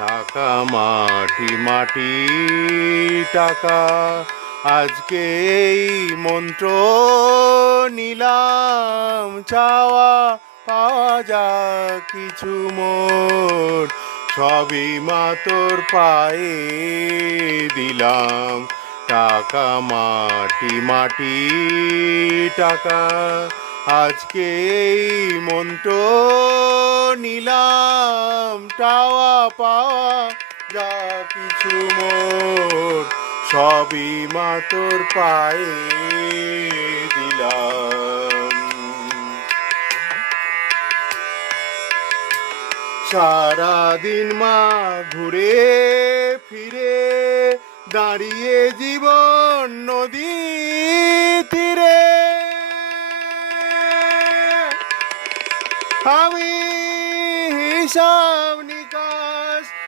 টাকা মাটি মাটি টাকা, আজকে এই মন্ত্র নিলাম, চাওয়া পাওয়া যা কিছু মোর সবই মা তোর পায়ে দিলাম। টাকা মাটি মাটি টাকা, আজকে এই মন্ত্র নিলাম, চাওয়া পাওয়া যা কিছু মোর সবই মা তোর পায়ে দিলাম। সারাদিন মা ঘুরে ফিরে দাঁড়িয়ে জীবন নদী তীরে, আমি